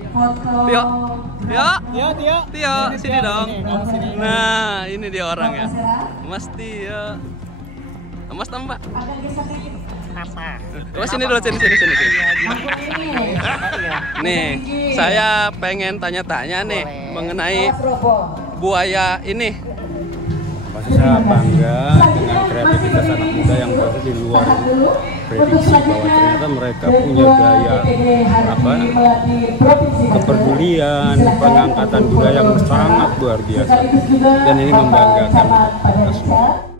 Tio, Tio, sini dong. Nah, ini dia orang ya, Mas Tio. Mas Mbak. Oh, sini dulu, sini. Nih, saya pengen tanya-tanya nih mengenai buaya ini. Pasti saya bangga dengan kreativitas anak muda yang berada di luar prediksi bahwa ternyata mereka punya daya kepedulian, pengangkatan budaya yang sangat luar biasa, dan ini membanggakan kita semua.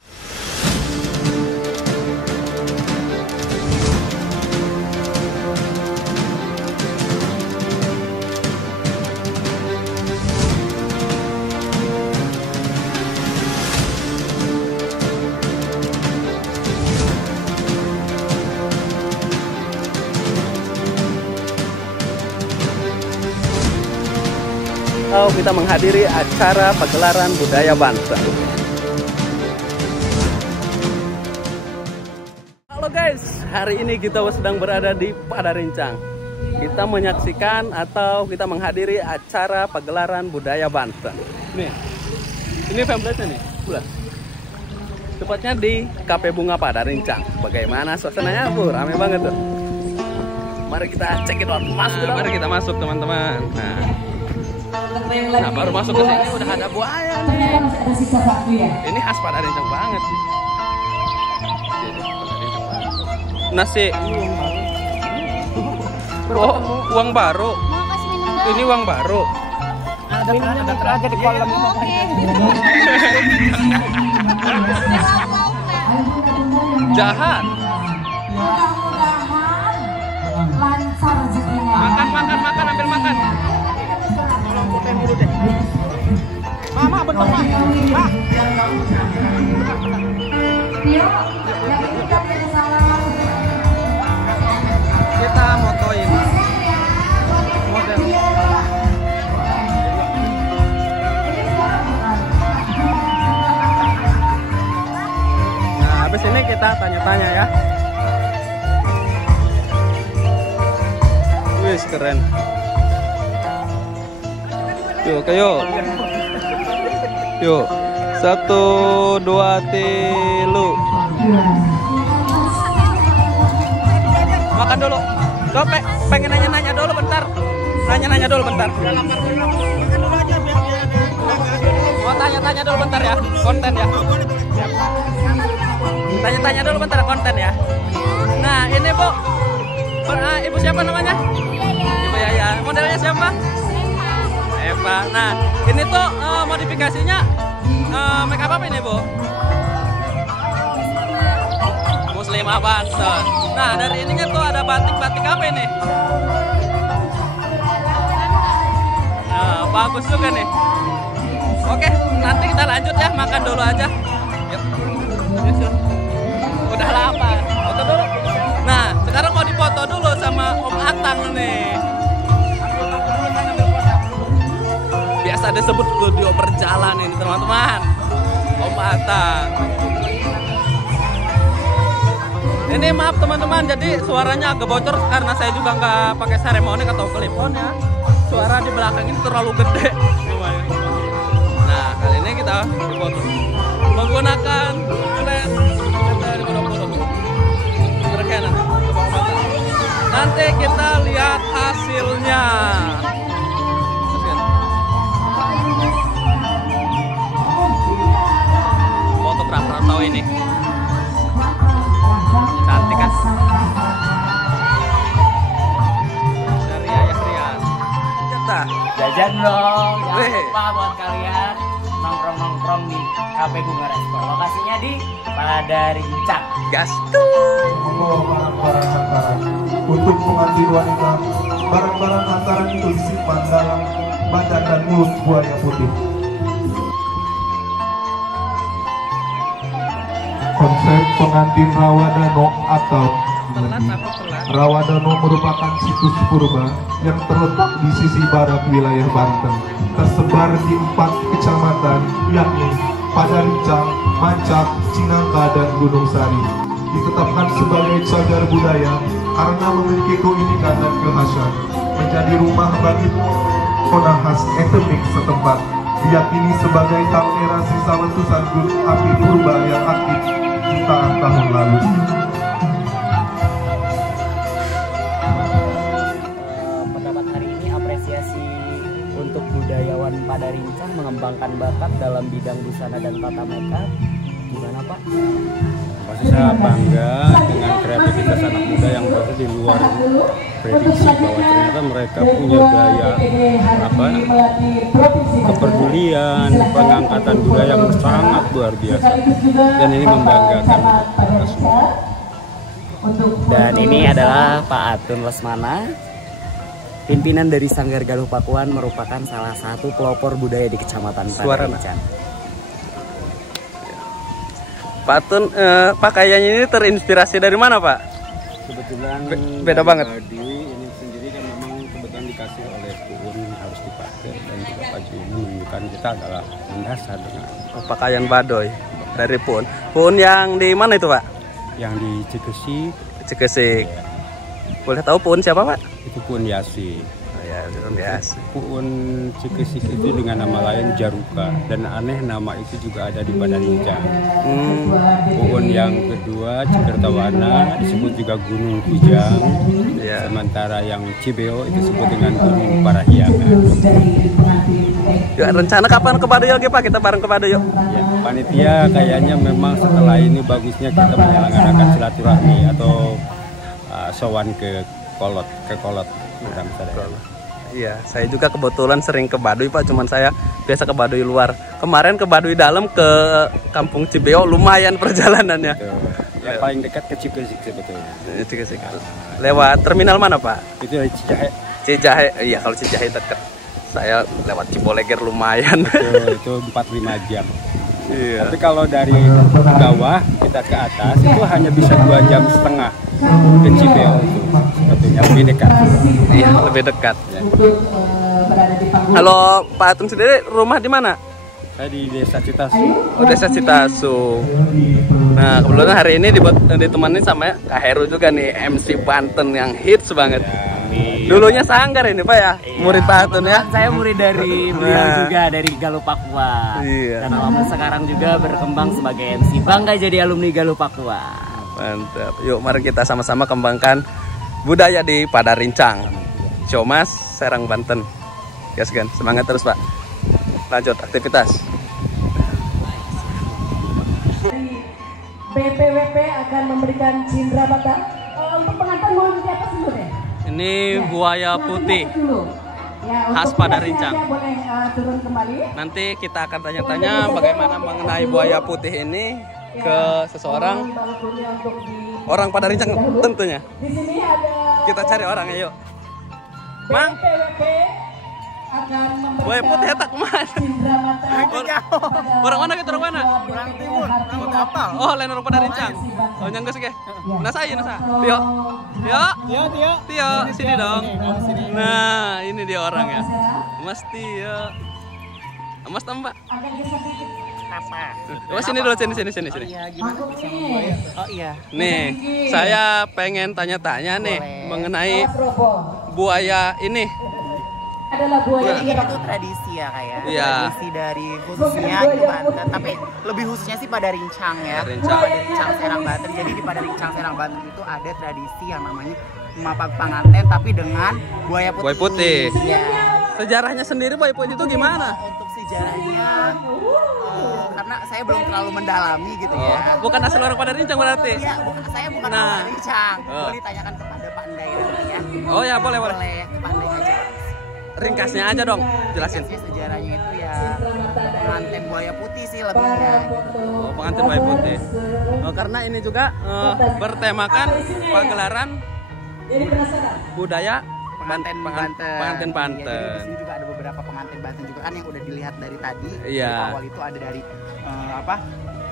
Kita menghadiri acara pagelaran budaya Banten. Halo guys, hari ini kita sedang berada di Padarincang. Kita menyaksikan atau kita menghadiri acara pagelaran budaya Banten. Nih, ini pamfletnya nih, bulan. Tepatnya di Kafe Bunga Padarincang. Bagaimana suasananya, Bu? Rame banget tuh. Mari kita cek it out. Mari kita masuk, teman-teman. Nah, baru masuk ke sini udah ada buaya nih. Ini khas Padarincang banget. Nasi. Oh, uang baru. Ini uang baru. Ada teraga di kolam. Jahat. Mudah-mudahan lancar rezekinya. Makan, ambil makan. Mama bener Pak. Tio, yang ini udah punya salam. Kita motoin model. Nah, habis ini kita tanya-tanya ya. Wih, keren. Yuk, yuk. 1, 2, 3. Makan dulu. Lo pengen nanya-nanya dulu bentar. Nanya-nanya dulu bentar. Mau tanya-tanya dulu bentar ya. Konten ya. Tanya-tanya dulu bentar konten ya. Nah, ini Bu. Ibu siapa namanya? Ibu Yaya. Modelnya siapa? Eva. Nah, ini tuh modifikasinya make up apa ini, Bu? Muslimah Banten. Nah, dari ininya tuh ada batik-batik apa ini? Nah, bagus juga nih. Oke, nanti kita lanjut ya, makan dulu aja. Yuk. Udah lapar. Foto dulu. Nah, sekarang mau dipoto dulu sama Om Atang nih. Biasa disebut studio berjalan ini, teman-teman. Om Atang. Ini maaf teman-teman, jadi suaranya agak bocor karena saya juga nggak pakai seremoni atau clip-on ya. Suara di belakang ini terlalu gede. Nah, kali ini kita dipoto menggunakan lens Canon. Nanti kita lihat hasilnya. Fotografer atau ini cantik kan? Dari Ayah Rian. Jajan dong, jangan lupa buat kalian nongkrong-nongkrong di Kafe Bunga Resto. Lokasinya di Padarincang. Gastuy. Barang-barang untuk pengantin wanita, barang-barang hantaran itu disimpan dalam badan dan mulut buaya putih. Konsep pengantin Rawadano atau Rawadano merupakan situs purba yang terletak di sisi barat wilayah Banten, tersebar di 4 kecamatan yakni Padarincang, Mancak, Cinangka, dan Gunung Sari. Ditetapkan sebagai cagar budaya karena memiliki keunikan dan kekhasan. menjadi rumah bagi fauna khas endemik setempat, diyakini sebagai kaldera sisa letusan gunung api purba yang aktif jutaan tahun lalu. Pendapat hari ini apresiasi untuk budayawan Padarincang mengembangkan bakat dalam bidang busana dan tata makeup. Gimana Pak? Pasti saya bangga dengan kreativitas anak muda yang berada di luar prediksi bahwa ternyata mereka punya daya kepedulian, pengangkatan budaya yang sangat luar biasa, dan ini membanggakan kita semua. Dan ini adalah Pak Atun Lesmana, pimpinan dari Sanggar Galuh Pakuan, merupakan salah satu pelopor budaya di Kecamatan Padarincang. Pak Atun, pakaiannya ini terinspirasi dari mana Pak? Kebetulan beda banget. Ini sendiri kan memang kebetulan dikasih oleh Puun harus dipakai, dan juga baju ini menunjukkan kita adalah mendasar dengan Pakaian Badoy dari Puun. Puun yang di mana itu Pak? yang di Cikesi. Cikesik. Boleh tahu Puun siapa Pak? Itu Puun Yasi. Oh, ya, Puun Yasi. Puun Cikesik itu dengan nama lain Jaruka, dan aneh nama itu juga ada di Padarincang. Puun yang kedua Cikertawana disebut juga Gunung Kujang, Ya. sementara yang Cibeo itu disebut dengan Gunung Parahyangan. Yuk, rencana kapan ke Baduy lagi Pak? Kita bareng ke Baduy yuk. Ya, panitia kayaknya memang setelah ini bagusnya kita menyelenggarakan silaturahmi atau sowan ke Kolot, Iya, saya juga kebetulan sering ke Baduy Pak, cuman saya biasa ke Baduy luar. Kemarin ke Baduy dalam ke Kampung Cibeo lumayan perjalanannya. Yang paling dekat ke Cikesik sebetulnya. Cikesik. Lewat terminal mana Pak? Itu dari Cijahe. Cijahe. Iya, kalau Cijahe dekat. Saya lewat Ciboleger lumayan. Itu 4-5 jam. Iya. Tapi kalau dari bawah kita ke atas itu hanya bisa 2,5 jam ke Cibeo itu sebetulnya lebih dekat. Iya, lebih dekat. Halo Pak Atun sendiri rumah di mana? Saya di Desa Citasu. Oh, Desa Citasu. Nah, kebetulan hari ini ditemani sama Kak Heru juga nih, MC Banten yang hits banget. Dulunya Sanggar ini Pak ya, murid Pak Atun ya. Saya murid dari beliau juga, dari Galuh Pakuan. Iya. Dan alhamdulillah sekarang juga berkembang sebagai MC. Bangga jadi alumni Galuh Pakuan. Mantap. Yuk mari kita sama-sama kembangkan budaya di Padarincang. Ciomas, Serang, Banten. Gas kan, semangat terus Pak. Lanjut aktivitas. BPWP akan memberikan cindera mata. Untuk pengantin mohon di atas dulu deh. Ini buaya putih khas untuk Padarincang. biasanya boleh turun kembali. Nanti kita akan tanya-tanya bagaimana mengenai buaya putih ini ke seseorang orang Padarincang tentunya. Di sini ada Kita cari orangnya yuk. Mang, BPWP akan memberikan buaya putih tak mana? cindera mata. Orang mana gitu, orang mana? Orang timur, Kapal. Oh, lain orang Padarincang. Oh, nyangga sih, Nasa ya, Nasa. Tio. Tio, sini dong. Nah, ini dia orangnya. Mas Tio. Mas Tambak. Akan sedikit Apa? Oh, sini dulu, sini. Oh iya. Nih, saya pengen tanya-tanya nih mengenai Robo buaya ini. adalah buaya Ini itu tradisi ya kayak Iya. tradisi dari khususnya di Banten, tapi lebih khususnya sih Padarincang ya. Padarincang. Padarincang Serang Banten. Jadi di Padarincang Serang Banten itu ada tradisi yang namanya memapak pengantin tapi dengan buaya putih. Buaya putih. Iya. Sejarahnya sendiri buaya putih itu gimana? Untuk sejarahnya karena saya belum terlalu mendalami gitu ya. Bukan asal orang Padarincang berarti. Iya, saya bukan Nah. orang Padarincang. Oh. Boleh ditanyakan kepada Pak Ndai nanti ya. Oh ya, boleh. Boleh ke Pak Ndai aja. Ringkasnya aja dong, jelasin. Ringkasnya sejarahnya itu ya pengantin buaya putih sih lebihnya. Oh, pengantin buaya putih. Oh, karena ini juga bertemakan pagelaran budaya Pengantin Banten. pengantin Banten. Iya, jadi di sini juga ada beberapa pengantin Banten juga kan yang udah dilihat dari tadi. Iya. Di awal itu ada dari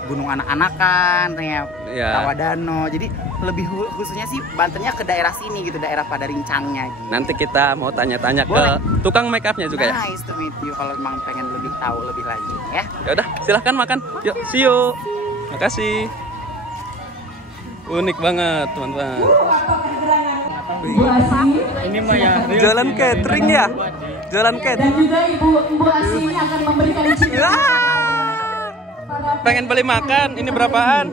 Gunung Anak-Anakan, Iya. Tawadano. Jadi lebih khususnya sih Bantennya ke daerah sini gitu, daerah Padarincangnya gitu. Nanti kita mau tanya-tanya ke Boleh. tukang make upnya juga ya. Nice to meet you kalau memang pengen lebih tahu lebih lanjut ya. Ya udah, silahkan makan. Yuk, see you. Makasih. Unik banget, teman-teman. Ini ini mah ya. Jualan catering ya? Jualan Dan catering. juga ibu Asih ini akan memberikan cinta. Pengen beli makan, ini berapaan?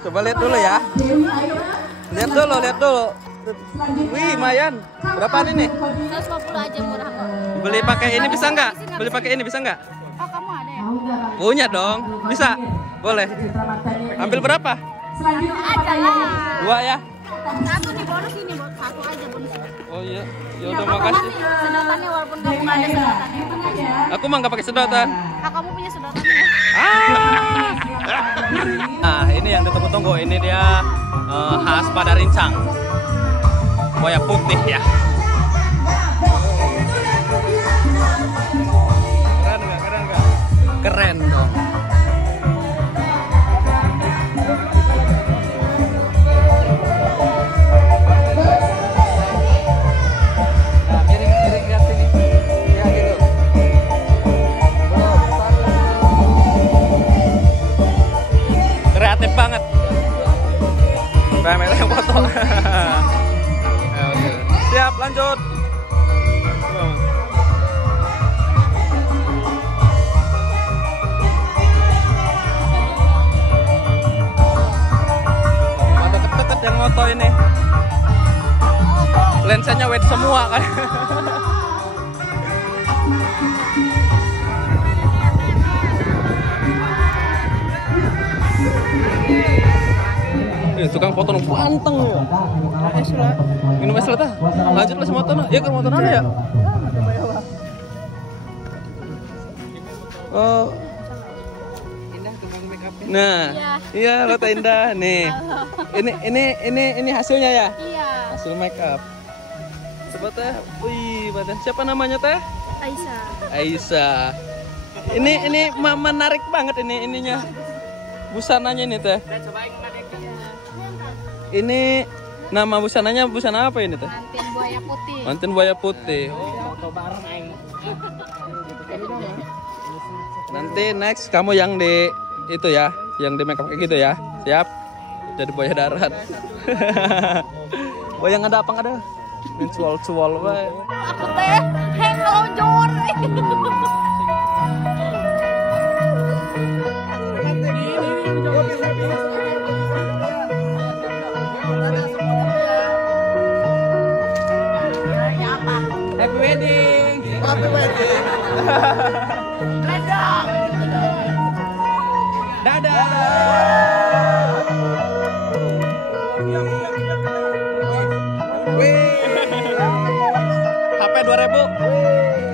Coba lihat dulu ya. Dewi Aira. Lihat dulu. Wih, lumayan. Berapaan ini? 150 aja murah kok. Beli pakai ini bisa nggak? Beli pakai ini bisa nggak? Oh, kamu ada ya? Punya dong. Bisa? Boleh. Ambil berapa? Selanjutnya Aja lah. 2 ya? Satu nih bonus ini, satu aja bonus. Oh iya. Ya udah makasih. Sedotannya walaupun kamu nggak ada sedotannya. Aku mah nggak pakai sedotan. Kamu punya sedotannya. Nah, ini yang ditunggu-tunggu. Ini dia khas Padarincang. Buaya putih ya. Keren nggak? Keren dong. Nah, miring ke sini. Ya gitu. Kreatif banget. Yang foto. Ya, oke. Siap, lanjut. Ada deket-deket yang moto ini. Lensanya wet semua kan. Tukang foto nu panteng ya. Minum es tah. Lanjut lah sama motorna. Ya ke motorna ya. Oh. Nah, iya lo teh Indah nih. Ini hasilnya ya? Iya. Hasil make up. Coba teh. Wih, badan siapa namanya teh? Aisyah. Aisyah. Ini menarik banget ininya. Busananya ini teh. Ini nama busananya busana apa ini teh? Mantin buaya putih. Mantin buaya putih. Nanti next kamu yang di itu ya, yang di makeup kayak gitu ya. Siap? Jadi buaya darat. Buaya nggak ada apa nggak ada? Cual-cual wae. Aku teh heng ngelonjor. Happy wedding. Happy wedding. Dadah. Wih. HP 2000.